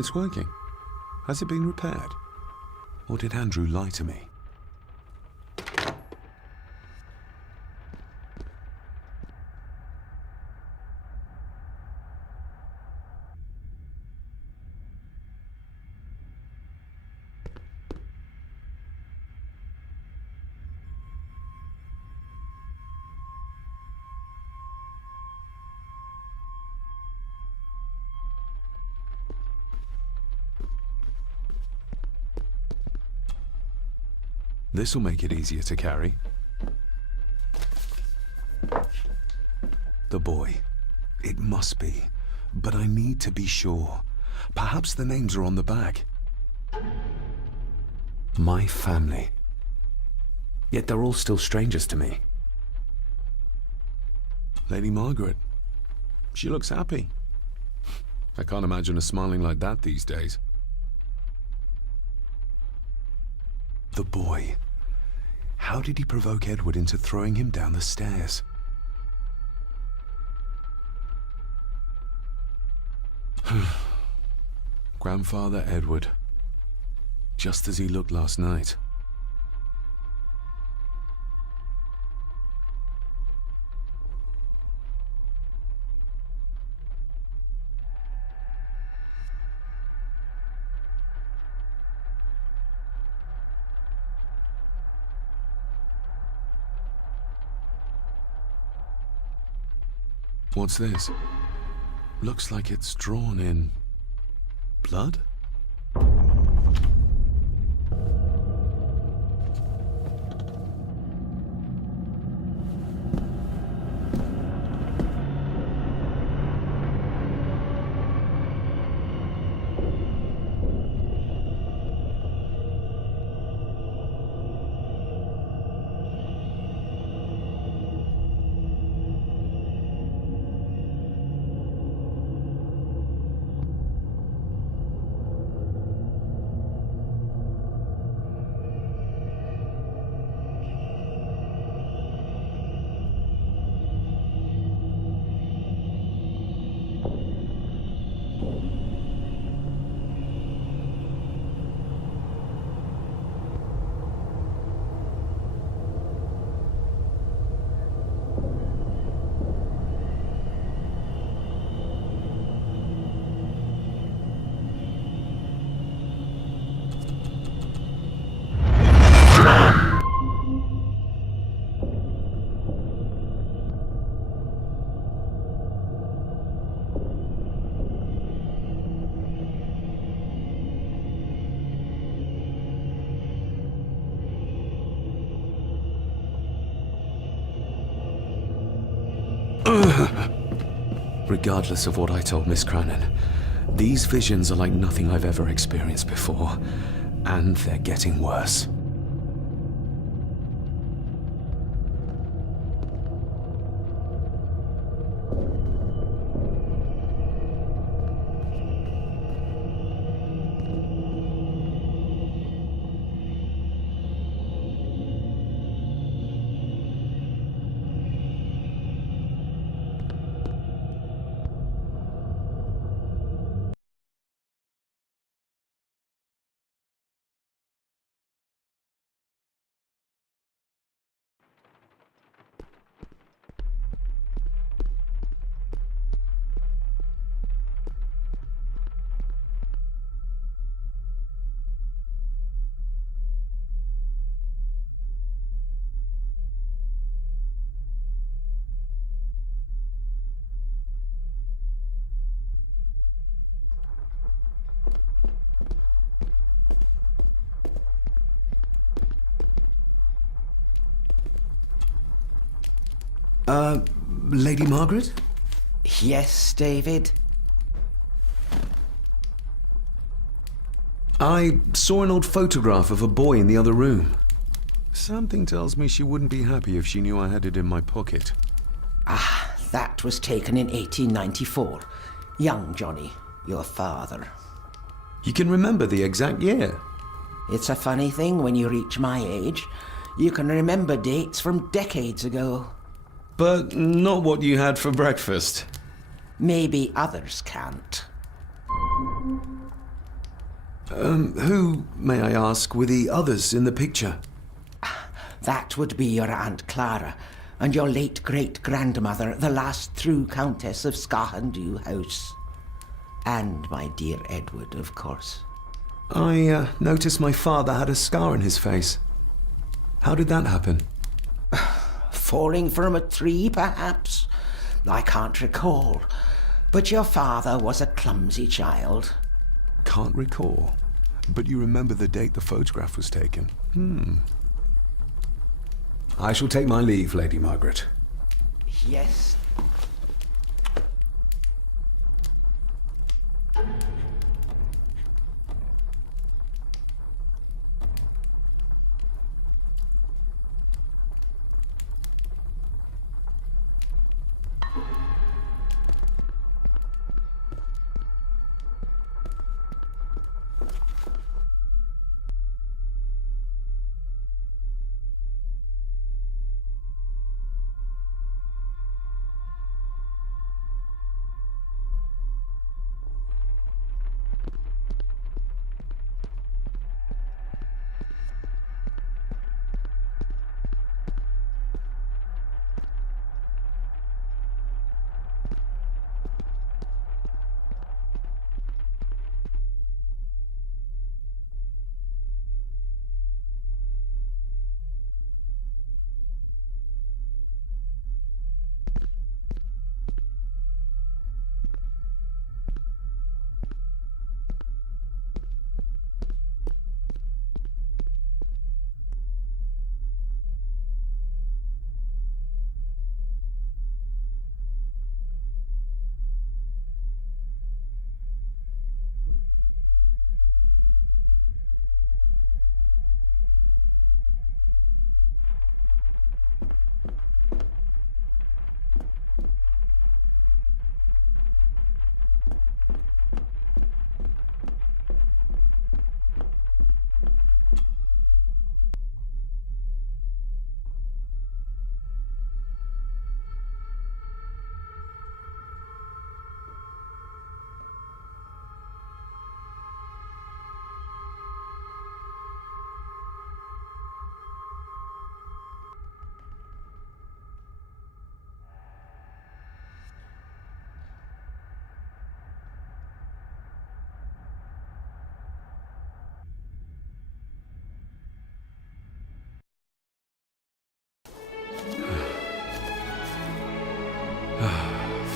It's working. Has it been repaired? Or did Andrew lie to me? This'll make it easier to carry. The boy. It must be. But I need to be sure. Perhaps the names are on the bag. My family. Yet they're all still strangers to me. Lady Margaret. She looks happy. I can't imagine her smiling like that these days. The boy. How did he provoke Edward into throwing him down the stairs? Grandfather Edward. Just as he looked last night. What's this? Looks like it's drawn in blood? Regardless of what I told Miss Cranon, these visions are like nothing I've ever experienced before, and they're getting worse. Lady Margaret? Yes, David? I saw an old photograph of a boy in the other room. Something tells me she wouldn't be happy if she knew I had it in my pocket. Ah, that was taken in 1894. Young Johnny, your father. You can remember the exact year? It's a funny thing when you reach my age. You can remember dates from decades ago. But not what you had for breakfast. Maybe others can't. Who, may I ask, were the others in the picture? That would be your Aunt Clara and your late great-grandmother, the last true Countess of Scahandew House. And my dear Edward, of course. I noticed my father had a scar on his face. How did that happen? Falling from a tree, perhaps? I can't recall. But your father was a clumsy child. Can't recall. But you remember the date the photograph was taken? I shall take my leave, Lady Margaret. Yes.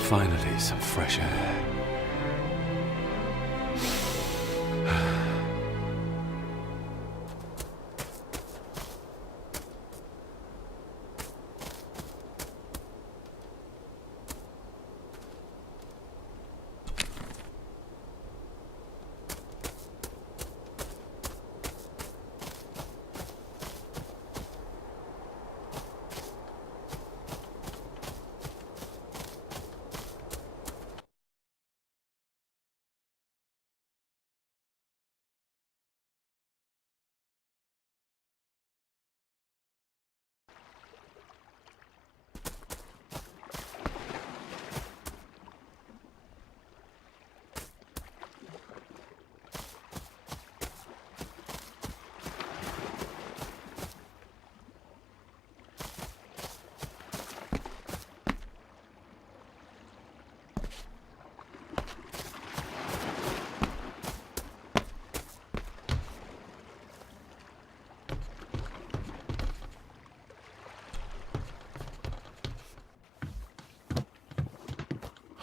Finally, some fresh air.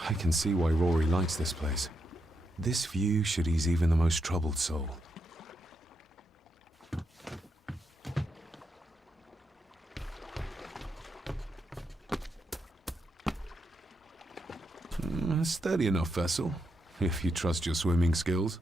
I can see why Rory likes this place. This view should ease even the most troubled soul. A steady enough vessel, if you trust your swimming skills.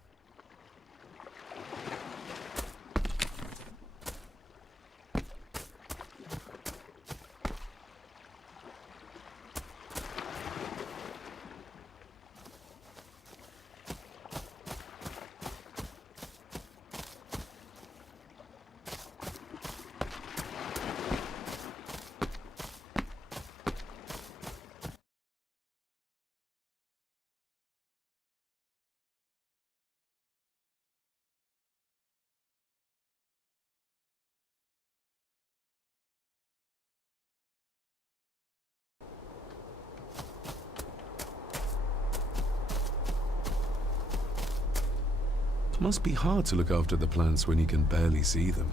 Must be hard to look after the plants when you can barely see them.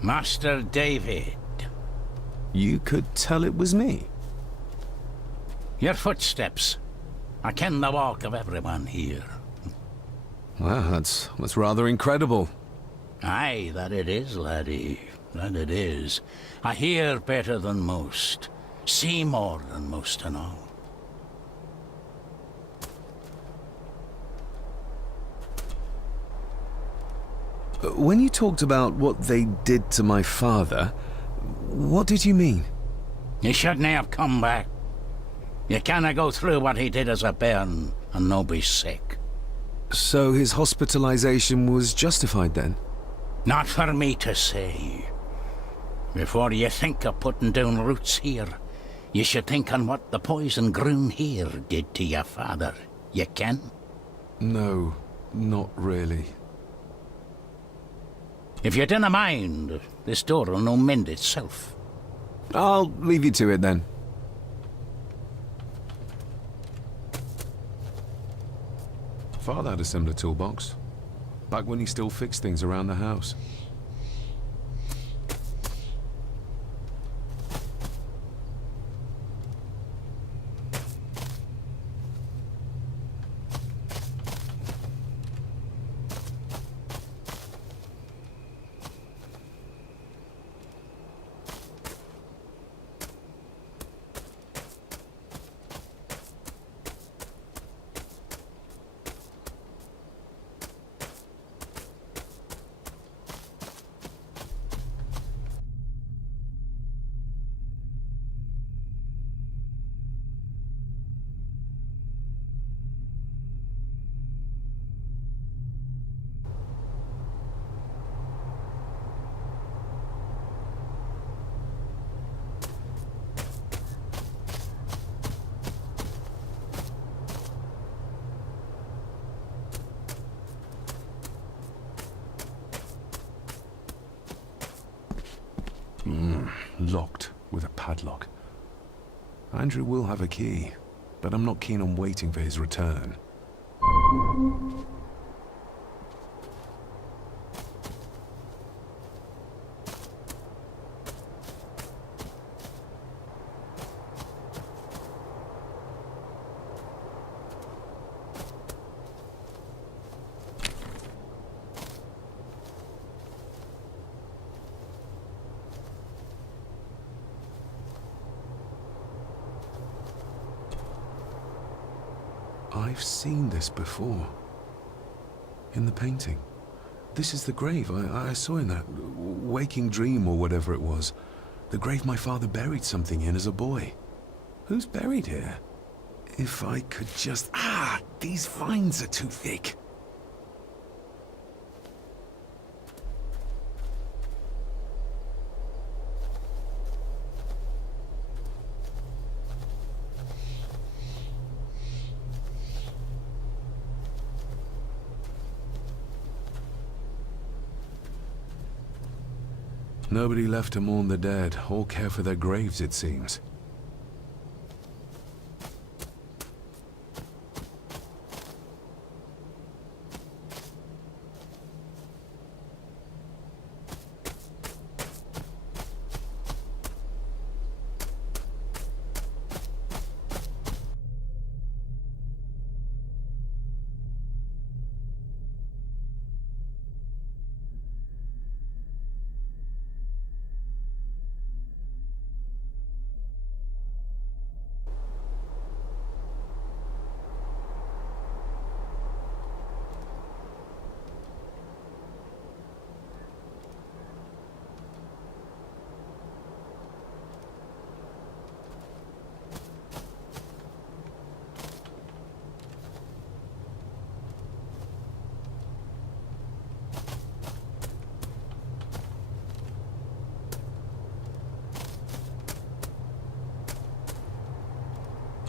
Master David. You could tell it was me. Your footsteps. I ken the walk of everyone here. Wow, that's rather incredible. Aye, that it is, laddie. That it is. I hear better than most. See more than most and all. When you talked about what they did to my father, what did you mean? You shouldn't have come back. You canna go through what he did as a bairn and no be sick. So his hospitalization was justified then? Not for me to say. Before you think of putting down roots here, you should think on what the poison grown here did to your father. You can? No, not really. If you dinna mind, this door will no mend itself. I'll leave you to it then. Father had a similar toolbox, back when he still fixed things around the house. Locked with a padlock. Andrew will have a key, but I'm not keen on waiting for his return. I've seen this before. In the painting. This is the grave I saw in that waking dream or whatever it was. The grave my father buried something in as a boy. Who's buried here? If I could just... these vines are too thick. Nobody left to mourn the dead, or care for their graves, it seems.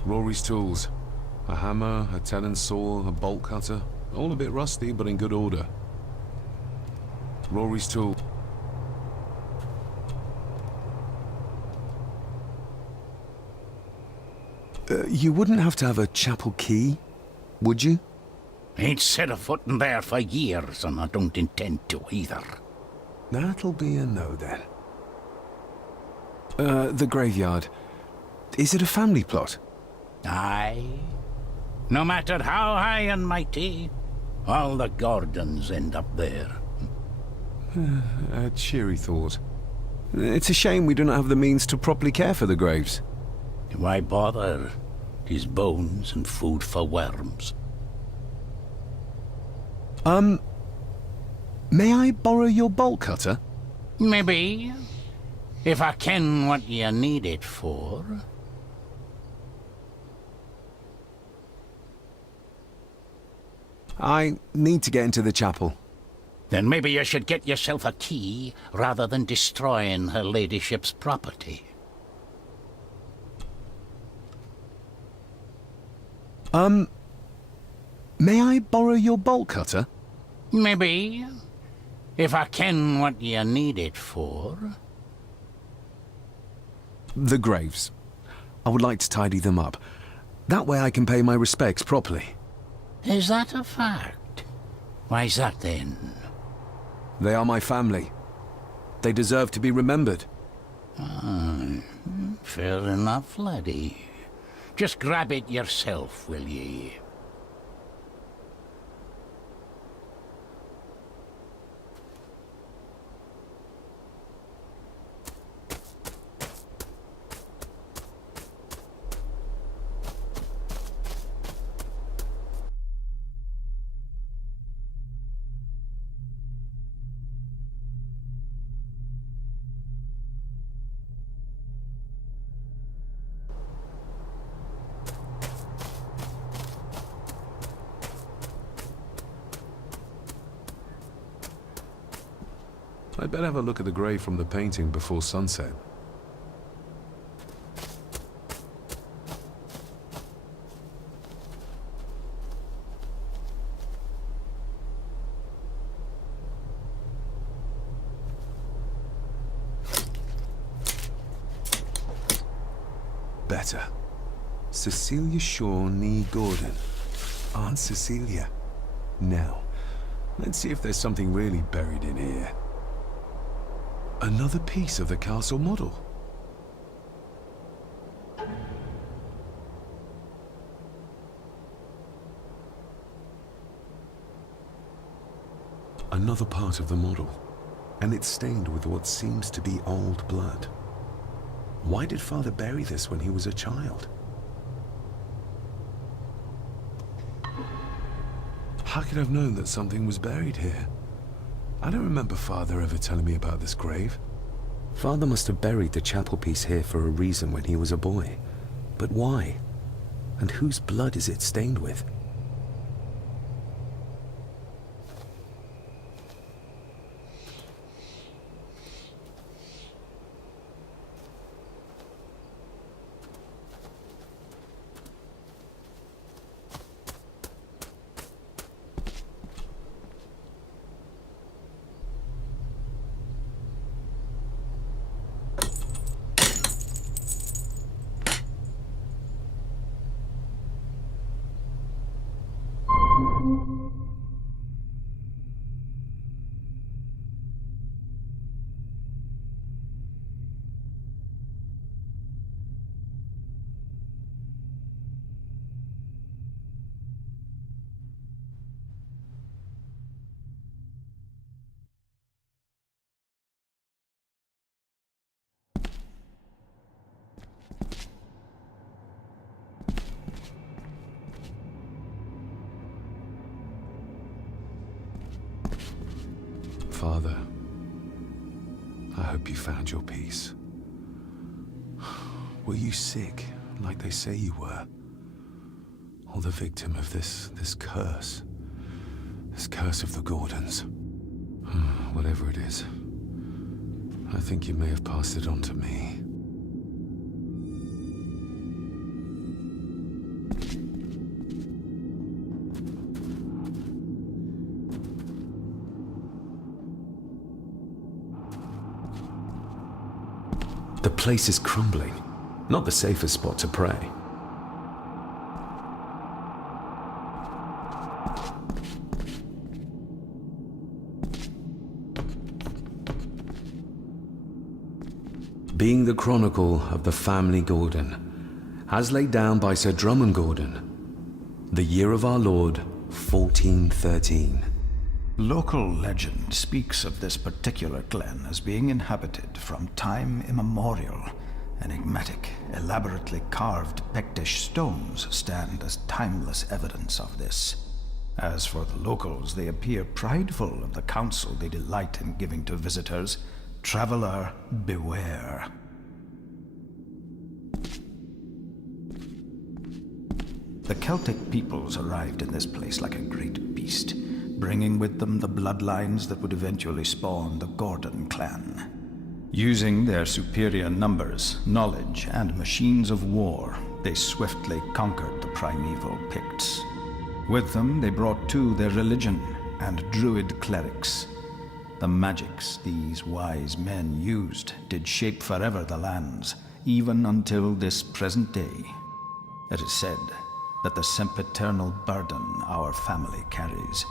Rory's tools. A hammer, a tenon saw, a bolt cutter. All a bit rusty, but in good order. Rory's tool. You wouldn't have to have a chapel key, would you? Ain't set a foot in there for years, and I don't intend to either. That'll be a no, then. The graveyard. Is it a family plot? Aye. No matter how high and mighty, all the Gordons end up there. A cheery thought. It's a shame we do not have the means to properly care for the graves. Why bother? 'Tis bones and food for worms. May I borrow your bolt cutter? Maybe. If I ken what you need it for. I need to get into the chapel. Then maybe you should get yourself a key rather than destroying her ladyship's property. May I borrow your bolt cutter? Maybe. If I ken what you need it for. The graves. I would like to tidy them up. That way I can pay my respects properly. Is that a fact? Why's that then? They are my family. They deserve to be remembered. Fair enough, laddie. Just grab it yourself, will ye? I'd better have a look at the grave from the painting before sunset. Better. Cecilia Shaw Nee Gordon. Aunt Cecilia. Now, let's see if there's something really buried in here. Another piece of the castle model. Another part of the model, and it's stained with what seems to be old blood. Why did Father bury this when he was a child? How could I have known that something was buried here? I don't remember Father ever telling me about this grave. Father must have buried the chapel piece here for a reason when he was a boy. But why? And whose blood is it stained with? Father, I hope you found your peace. Were you sick, like they say you were? Or the victim of this curse? This curse of the Gordons? Whatever it is, I think you may have passed it on to me. The place is crumbling. Not the safest spot to pray. being the chronicle of the family Gordon, as laid down by Sir Drummond Gordon, the year of our Lord 1413. Local legend speaks of this particular glen as being inhabited from time immemorial. Enigmatic, elaborately carved Pictish stones stand as timeless evidence of this. As for the locals, they appear prideful of the counsel they delight in giving to visitors. Traveler, beware. The Celtic peoples arrived in this place like a great beast, bringing with them the bloodlines that would eventually spawn the Gordon clan. Using their superior numbers, knowledge, and machines of war, they swiftly conquered the primeval Picts. With them, they brought too their religion and druid clerics. The magics these wise men used did shape forever the lands, even until this present day. It is said that the sempiternal burden our family carries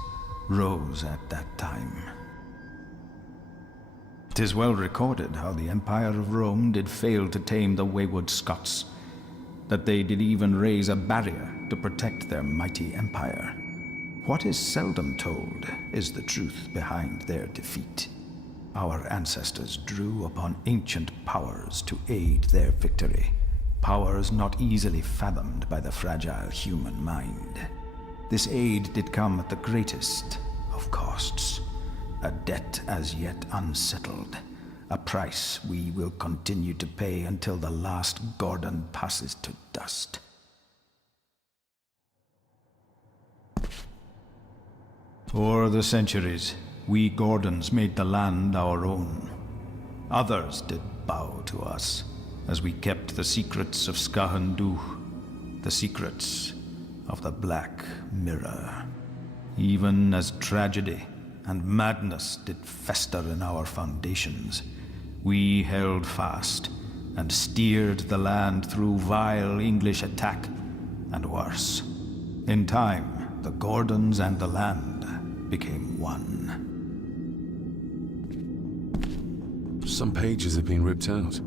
rose at that time. 'Tis well recorded how the Empire of Rome did fail to tame the wayward Scots, that they did even raise a barrier to protect their mighty empire. What is seldom told is the truth behind their defeat. Our ancestors drew upon ancient powers to aid their victory, powers not easily fathomed by the fragile human mind. This aid did come at the greatest of costs, a debt as yet unsettled, a price we will continue to pay until the last Gordon passes to dust. For the centuries, we Gordons made the land our own. Others did bow to us, as we kept the secrets of Skahandu, the secrets of the Black Mirror. Even as tragedy and madness did fester in our foundations, we held fast and steered the land through vile English attack and worse. In time, the Gordons and the land became one. Some pages have been ripped out.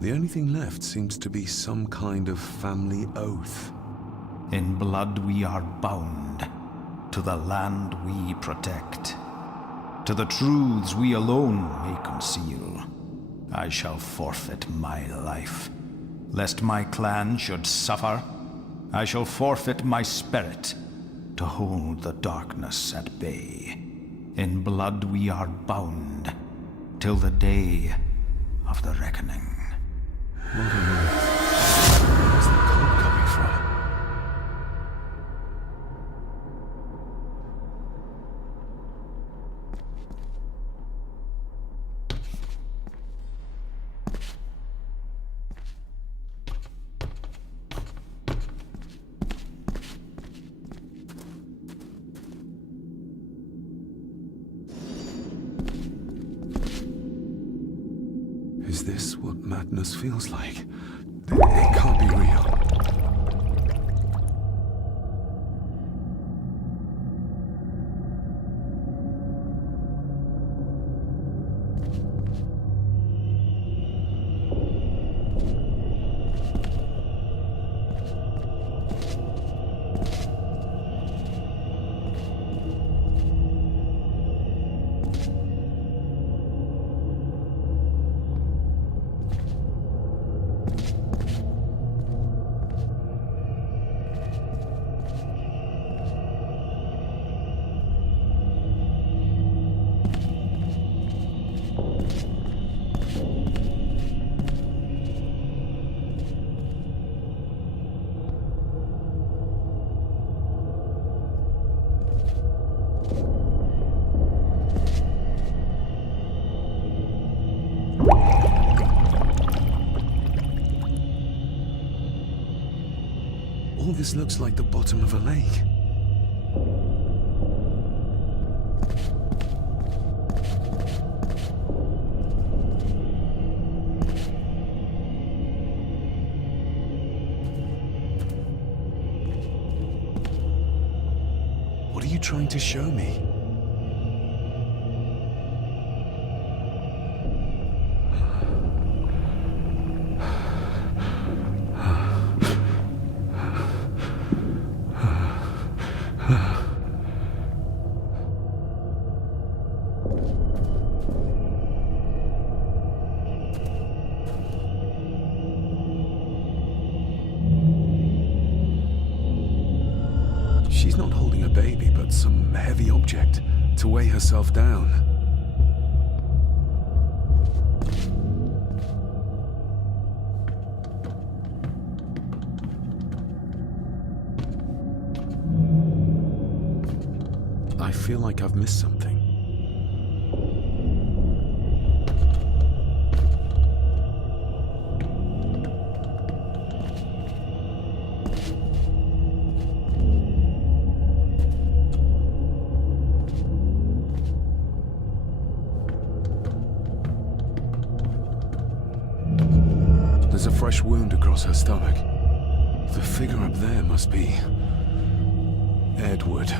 The only thing left seems to be some kind of family oath. In blood we are bound to the land we protect, to the truths we alone may conceal. I shall forfeit my life, lest my clan should suffer. I shall forfeit my spirit to hold the darkness at bay. In blood we are bound till the day of the reckoning. What on earth? Where's the cold coming from? Is this what madness feels like? It can't be real. All this looks like the bottom of a lake. What are you trying to show me? baby but some heavy object to weigh herself down. I feel like I've missed something. There's a fresh wound across her stomach. The figure up there must be Edward.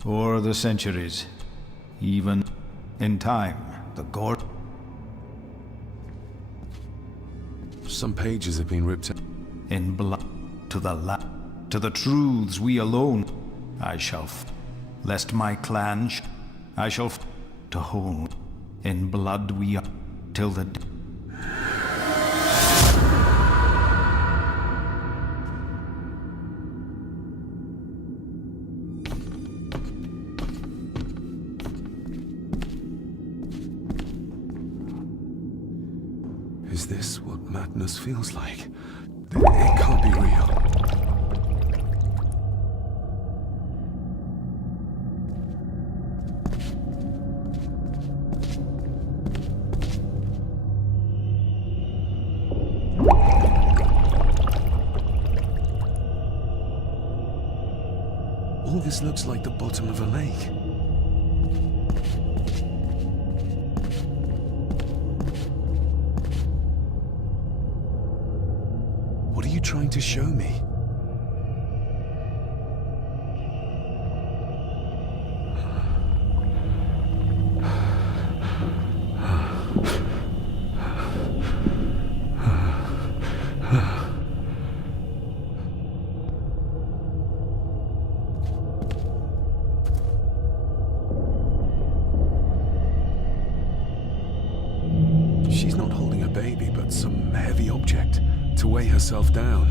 For the centuries, even in time, the gore... Some pages have been ripped out. In blood, to the truths we alone, I shall lest my clan I shall to hold. In blood we are, till the Is this what madness feels like? It can't be real. All this looks like the bottom of a lake. What are you trying to show me? She's not holding a baby, but some heavy object to weigh herself down.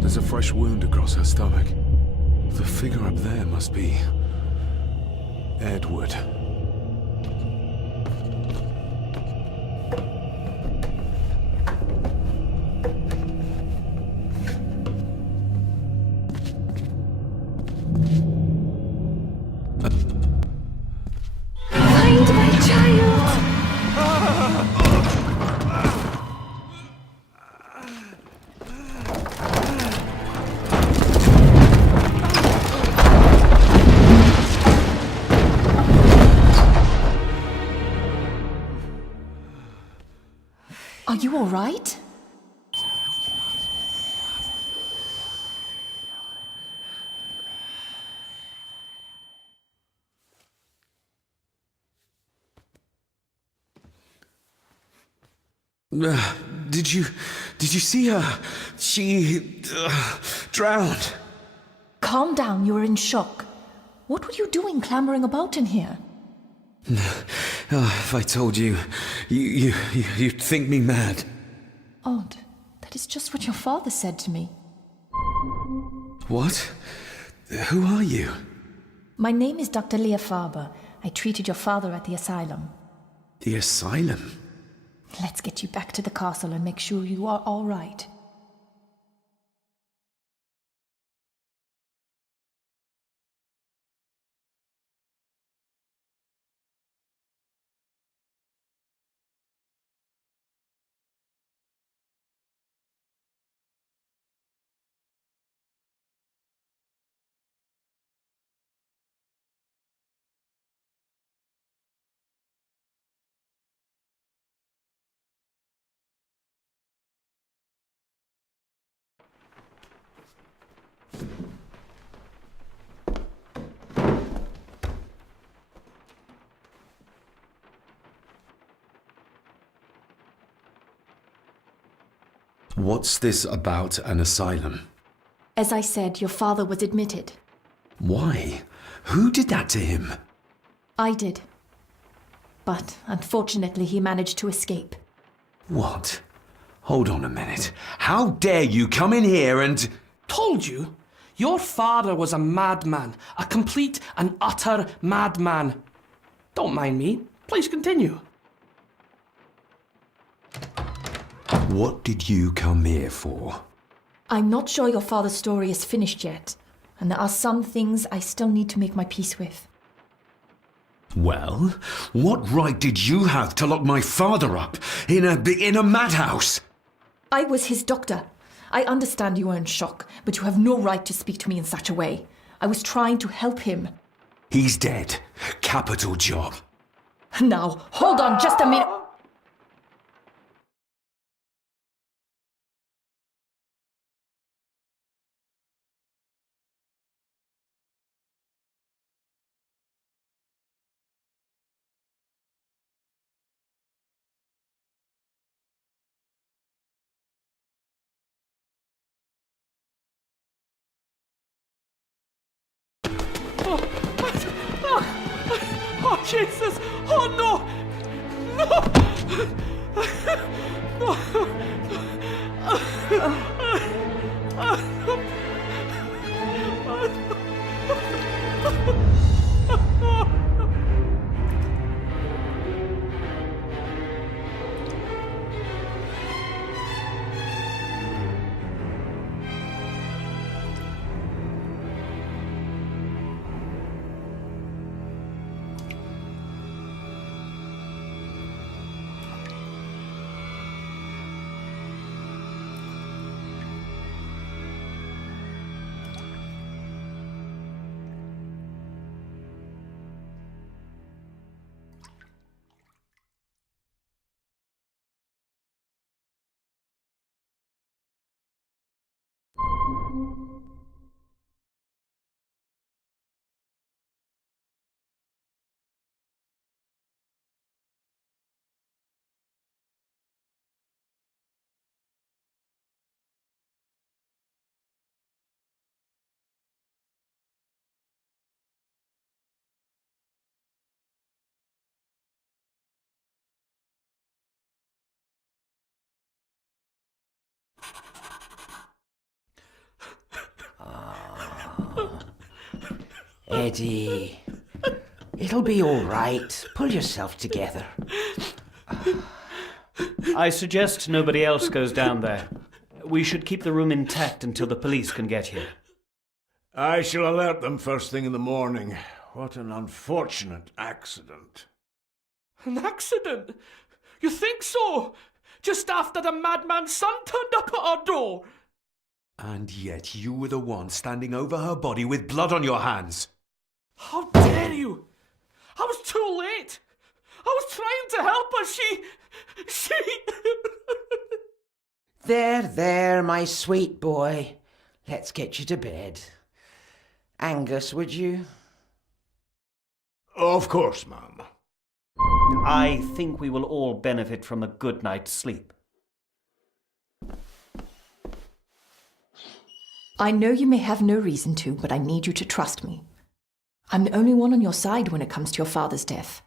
There's a fresh wound across her stomach. The figure up there must be Edward. Find my child! Are you all right? Did you see her? She drowned. Calm down, you are in shock. What were you doing clambering about in here? If I told you, you'd think me mad. Odd. That is just what your father said to me. What? Who are you? My name is Dr. Leah Farber. I treated your father at the asylum. The asylum? Let's get you back to the castle and make sure you are all right. What's this about an asylum? As I said, your father was admitted. Why? Who did that to him? I did. But unfortunately, he managed to escape. What? Hold on a minute. How dare you come in here and... Told you? Your father was a madman. A complete and utter madman. Don't mind me. Please continue. What did you come here for? I'm not sure your father's story is finished yet, and there are some things I still need to make my peace with. Well, what right did you have to lock my father up in a madhouse? I was his doctor. I understand you are in shock, but you have no right to speak to me in such a way. I was trying to help him. He's dead. Capital job. Now, hold on just a minute. Oh, Jesus! Oh, no! Eddie, it'll be all right. Pull yourself together. I suggest nobody else goes down there. We should keep the room intact until the police can get here. I shall alert them first thing in the morning. What an unfortunate accident. An accident? You think so? Just after the madman's son turned up at our door? And yet you were the one standing over her body with blood on your hands. How dare you! I was too late! I was trying to help her, she... There, my sweet boy. Let's get you to bed. Angus, would you? Of course, ma'am. I think we will all benefit from a good night's sleep. I know you may have no reason to, but I need you to trust me. I'm the only one on your side when it comes to your father's death.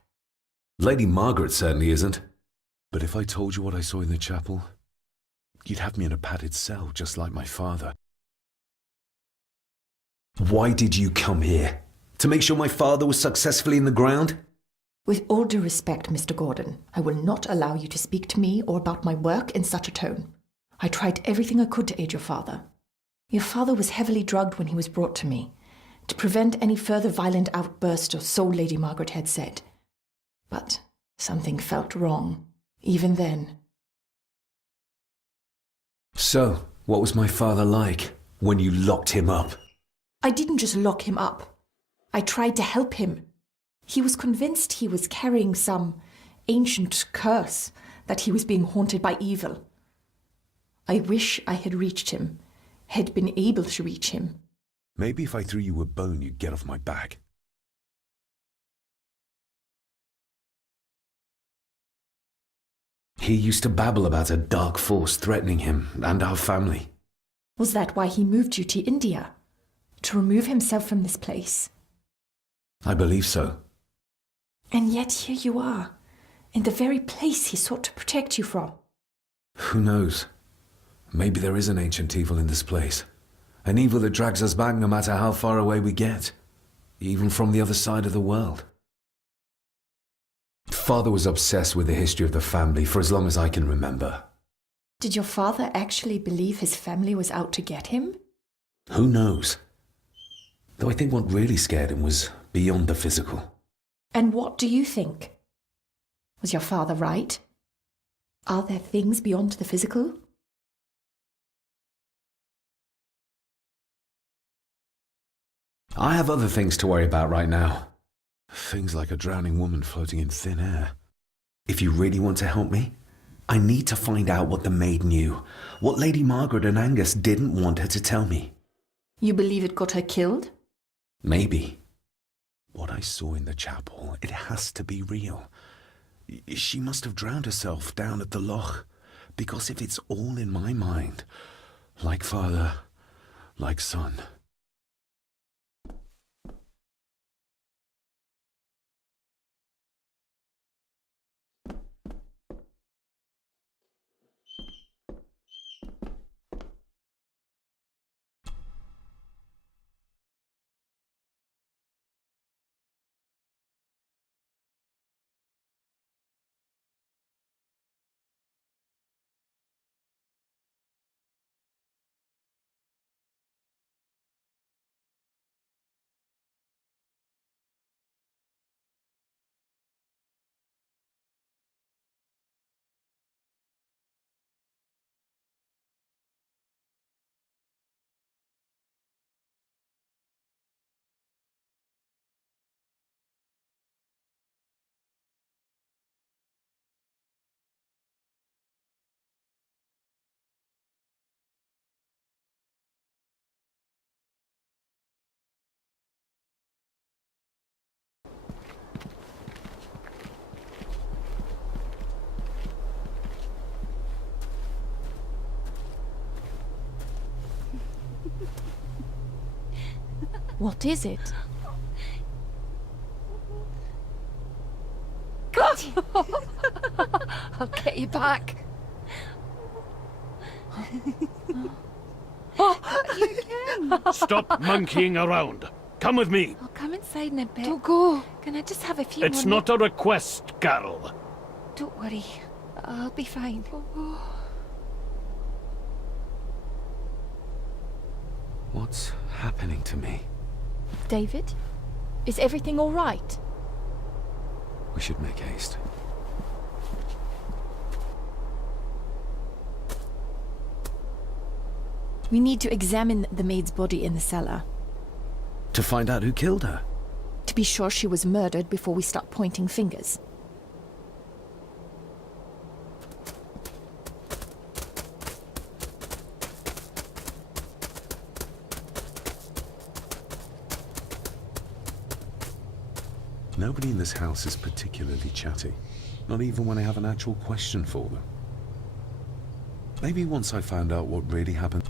Lady Margaret certainly isn't. But if I told you what I saw in the chapel, you'd have me in a padded cell, just like my father. Why did you come here? To make sure my father was successfully in the ground? With all due respect, Mr. Gordon, I will not allow you to speak to me or about my work in such a tone. I tried everything I could to aid your father. Your father was heavily drugged when he was brought to me, to prevent any further violent outburst, or so Lady Margaret had said. But something felt wrong, even then. So, what was my father like when you locked him up? I didn't just lock him up. I tried to help him. He was convinced he was carrying some ancient curse, that he was being haunted by evil. I wish I had reached him, had been able to reach him. Maybe if I threw you a bone, you'd get off my back. He used to babble about a dark force threatening him and our family. Was that why he moved you to India? To remove himself from this place? I believe so. And yet here you are, in the very place he sought to protect you from. Who knows? Maybe there is an ancient evil in this place. An evil that drags us back no matter how far away we get. Even from the other side of the world. Father was obsessed with the history of the family for as long as I can remember. Did your father actually believe his family was out to get him? Who knows? Though I think what really scared him was beyond the physical. And what do you think? Was your father right? Are there things beyond the physical? I have other things to worry about right now. Things like a drowning woman floating in thin air. If you really want to help me, I need to find out what the maid knew. What Lady Margaret and Angus didn't want her to tell me. You believe it got her killed? Maybe. What I saw in the chapel, it has to be real. She must have drowned herself down at the loch. Because if it's all in my mind, like father, like son. What is it? I'll get you back. Stop monkeying around. Come with me. I'll come inside in a bit. Don't go. Can I just have a few It's more not a request, Carol. Don't worry. I'll be fine. What's happening to me? David? Is everything all right? We should make haste. We need to examine the maid's body in the cellar. To find out who killed her? To be sure she was murdered before we start pointing fingers. Nobody in this house is particularly chatty. Not even when I have an actual question for them. Maybe once I found out what really happened.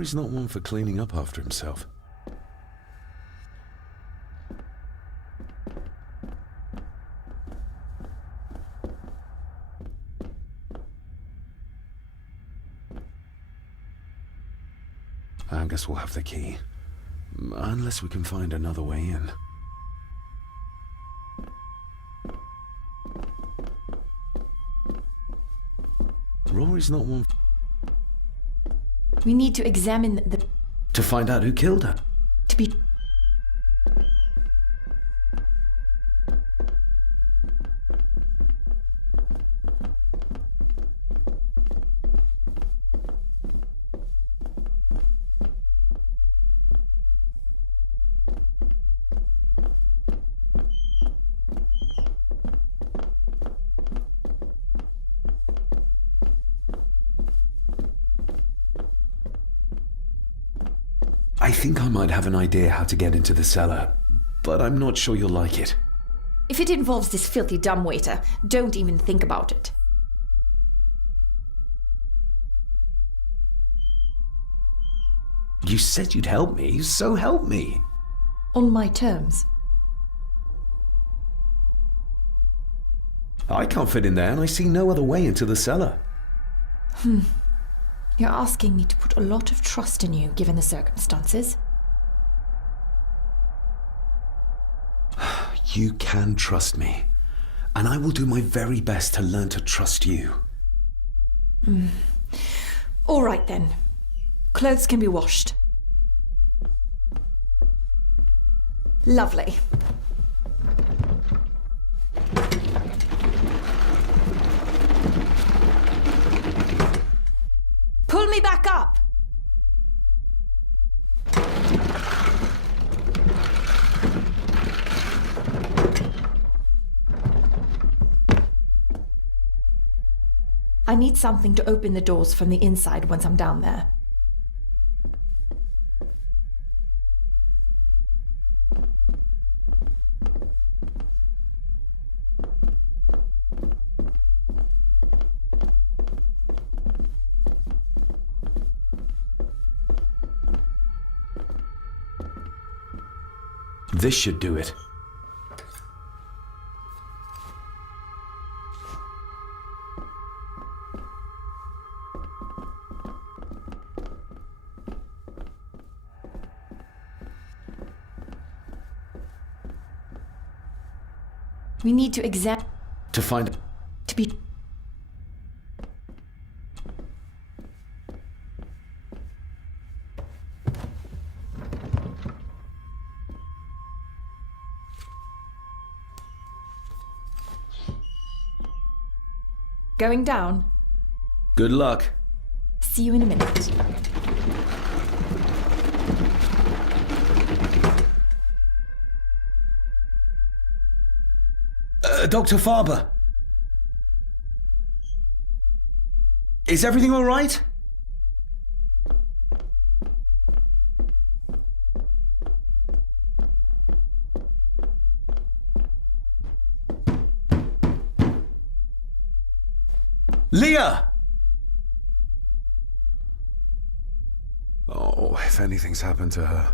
Rory's not one for cleaning up after himself. I guess we'll have the key. Unless we can find another way in. Rory's not one... We need to examine the... To find out who killed her. to be... I think I might have an idea how to get into the cellar, but I'm not sure you'll like it. If it involves this filthy dumbwaiter, don't even think about it. You said you'd help me, so help me. On my terms. I can't fit in there and I see no other way into the cellar. You're asking me to put a lot of trust in you, given the circumstances. You can trust me, and I will do my very best to learn to trust you. All right then. Clothes can be washed. Lovely. Pull me back up! I need something to open the doors from the inside once I'm down there. This should do it. We need to examine... To find... to be... Going down. Good luck. See you in a minute. Dr. Farber. Is everything all right? Leah! Oh, if anything's happened to her.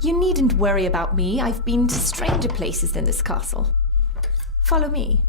You needn't worry about me. I've been to stranger places than this castle. Follow me.